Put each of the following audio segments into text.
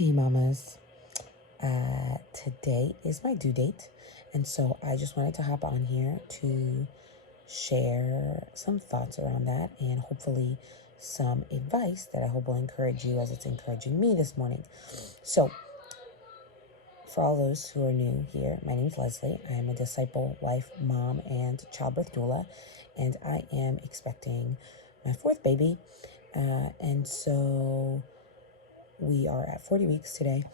Hey mamas, today is my due date, and so I just wanted to hop on here to share some thoughts around that and hopefully some advice that I hope will encourage you as it's encouraging me this morning. So, for all those who are new here, my name is Leslie. I am a disciple, wife, mom, and childbirth doula, and I am expecting my fourth baby. And so we are at 40 weeks today.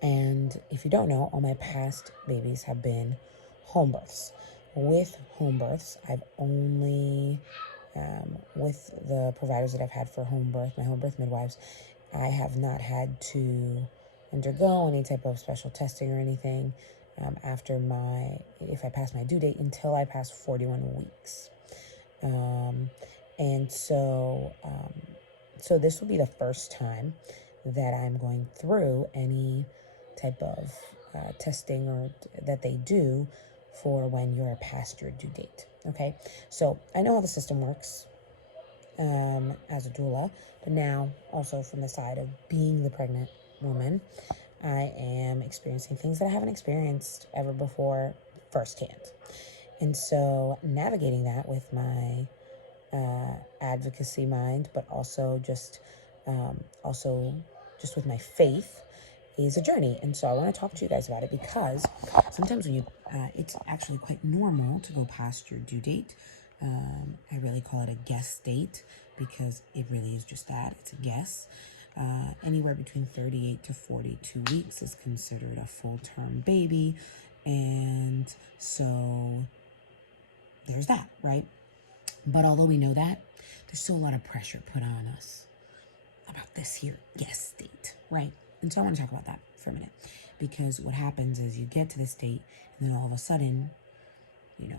And if you don't know, all my past babies have been home births. With home births, I've only, with the providers that I've had for home birth, my home birth midwives, I have not had to undergo any type of special testing or anything if I pass my due date until I pass 41 weeks. And so this will be the first time that I'm going through any type of testing or that they do for when you're past your due date. Okay, so I know how the system works as a doula, but now also from the side of being the pregnant woman, I am experiencing things that I haven't experienced ever before firsthand. And so navigating that with my advocacy mind, but also just with my faith is a journey. And so I want to talk to you guys about it because sometimes when it's actually quite normal to go past your due date. I really call it a guess date because it really is just that. It's a guess. Anywhere between 38 to 42 weeks is considered a full-term baby. And so there's that, right? But although we know that, there's still a lot of pressure put on us about this here guess date, right? And so I want to talk about that for a minute, because what happens is you get to this date and then all of a sudden,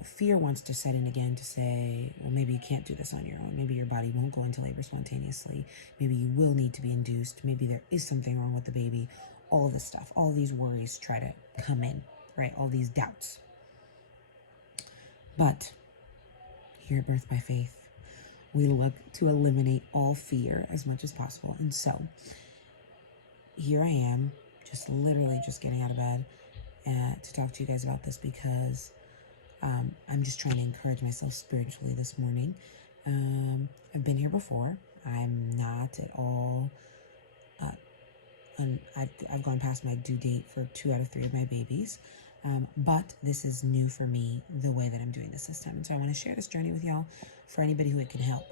fear wants to set in again to say, well, maybe you can't do this on your own. Maybe your body won't go into labor spontaneously. Maybe you will need to be induced. Maybe there is something wrong with the baby. All of this stuff, all of these worries try to come in, right? All these doubts. But here at Birth by Faith, we look to eliminate all fear as much as possible. And so here I am, just literally just getting out of bed to talk to you guys about this because I'm just trying to encourage myself spiritually this morning. I've been here before. I'm not at all, I've gone past my due date for 2 out of 3 of my babies. But this is new for me, the way that I'm doing this time. And so I want to share this journey with y'all for anybody who it can help.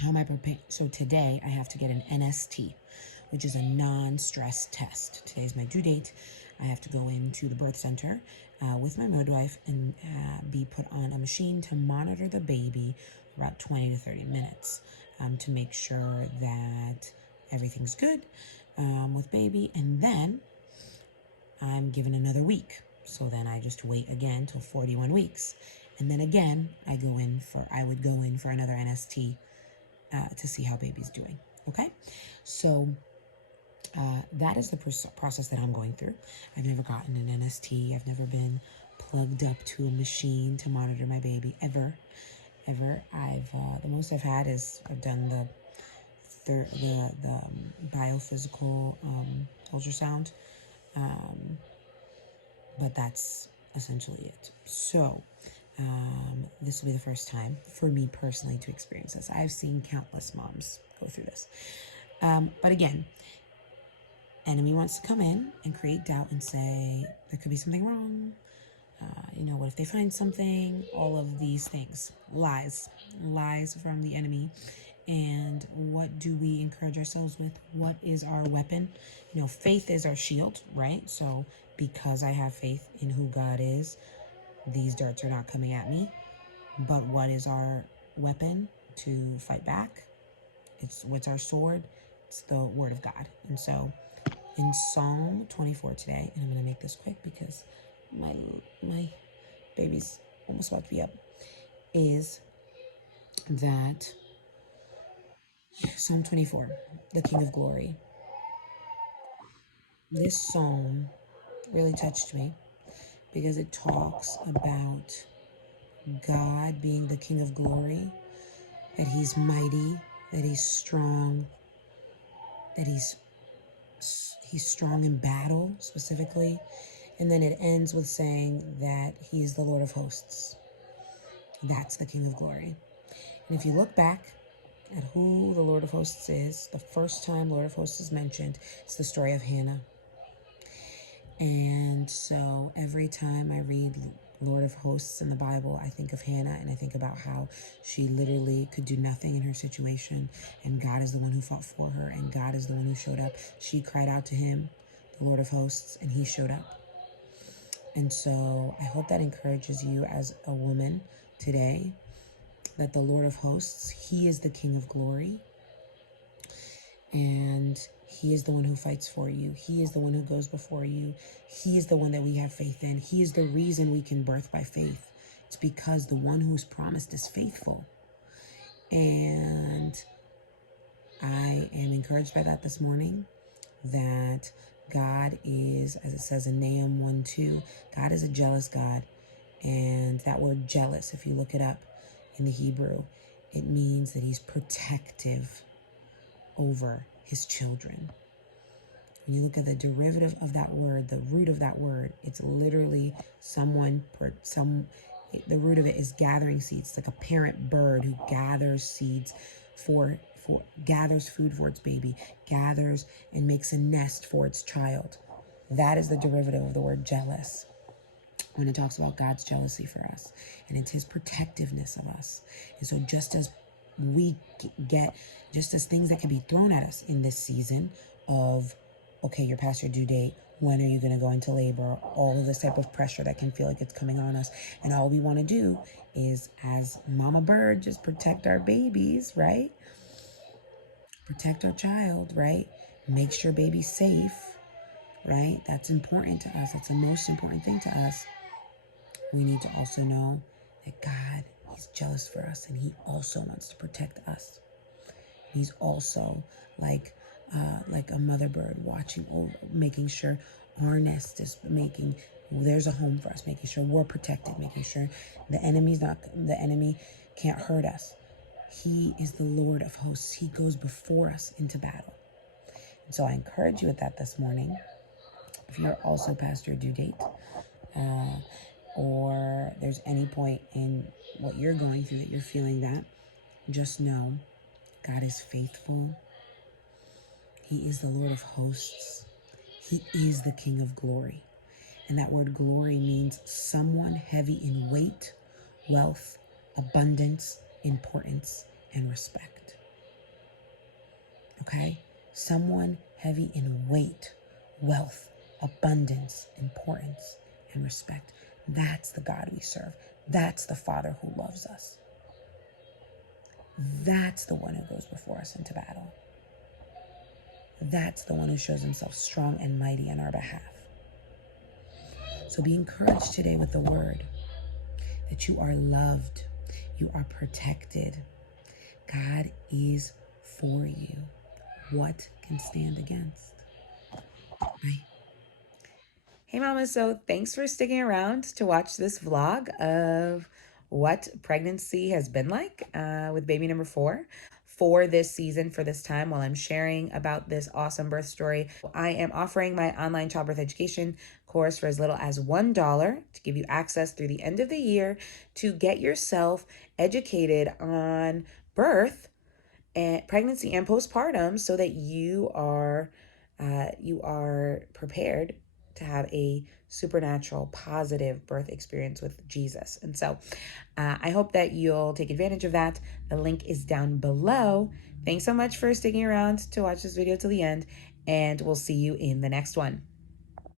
How am I prepared? So today I have to get an NST, which is a non-stress test. Today's my due date. I have to go into the birth center with my midwife and be put on a machine to monitor the baby for about 20 to 30 minutes to make sure that everything's good with baby. And then I'm given another week. So then I just wait again till 41 weeks. And then again, I would go in for another NST to see how baby's doing. Okay? So that is the process that I'm going through. I've never gotten an NST. I've never been plugged up to a machine to monitor my baby ever. The most I've had is I've done the biophysical ultrasound, but that's essentially it. So this will be the first time for me personally to experience this. I've seen countless moms go through this, but again, enemy wants to come in and create doubt and say there could be something wrong. What if they find something? All of these things, lies from the enemy. And what do we encourage ourselves with? What is our weapon? Faith is our shield, right? So because I have faith in who God is, these darts are not coming at me. But what is our weapon to fight back? What's our sword? It's the word of God. And so in Psalm 24 today, and I'm going to make this quick because my baby's almost about to be up, is that Psalm 24, the King of Glory. This psalm really touched me because it talks about God being the King of Glory, that he's mighty, that he's strong, that he's He's strong in battle, specifically. And then it ends with saying that he is the Lord of hosts. That's the King of glory. And if you look back at who the Lord of hosts is, the first time Lord of hosts is mentioned, it's the story of Hannah. And so every time I read Lord of hosts in the Bible, I think of Hannah, and I think about how she literally could do nothing in her situation, and God is the one who fought for her, and God is the one who showed up. She cried out to him, the Lord of hosts, and he showed up. And so I hope that encourages you as a woman today, that the Lord of hosts, he is the King of glory, and he is the one who fights for you. He is the one who goes before you. He is the one that we have faith in. He is the reason we can birth by faith. It's because the one who's promised is faithful. And I am encouraged by that this morning, that God is, as it says in Nahum 1:2, God is a jealous God. And that word jealous, if you look it up in the Hebrew, it means that he's protective over his children. When you look at the derivative of that word, the root of that word, it's literally the root of it is gathering seeds. It's like a parent bird who gathers seeds gathers food for its baby, gathers and makes a nest for its child. That is the derivative of the word jealous, when it talks about God's jealousy for us, and it's his protectiveness of us. And so just as things that can be thrown at us in this season of, okay, you're past your due date, when are you going to go into labor, all of this type of pressure that can feel like it's coming on us, and all we want to do is, as mama bird, just protect our babies, right? Protect our child, right? Make sure baby's safe, right? That's important to us. That's the most important thing to us. We need to also know that God, he's jealous for us, and he also wants to protect us. He's also like a mother bird watching over, making sure our nest is there's a home for us, making sure we're protected, making sure the enemy can't hurt us. He is the Lord of hosts. He goes before us into battle. And so I encourage you with that this morning. If you're also past your due date, or there's any point in what you're going through that you're feeling that, just know God is faithful. He is the Lord of hosts. He is the King of glory. And that word glory means someone heavy in weight, wealth, abundance, importance, and respect. Okay? Someone heavy in weight, wealth, abundance, importance, and respect. That's the God we serve. That's the Father who loves us. That's the one who goes before us into battle. That's the one who shows himself strong and mighty on our behalf. So be encouraged today with the word that you are loved. You are protected. God is for you. What can stand against? Right? Hey mama, so thanks for sticking around to watch this vlog of what pregnancy has been like with baby number 4 for this season, for this time, while I'm sharing about this awesome birth story. I am offering my online childbirth education course for as little as $1 to give you access through the end of the year to get yourself educated on birth and pregnancy and postpartum, so that you are prepared to have a supernatural, positive birth experience with Jesus. And so I hope that you'll take advantage of that. The link is down below. Thanks so much for sticking around to watch this video till the end, and we'll see you in the next one.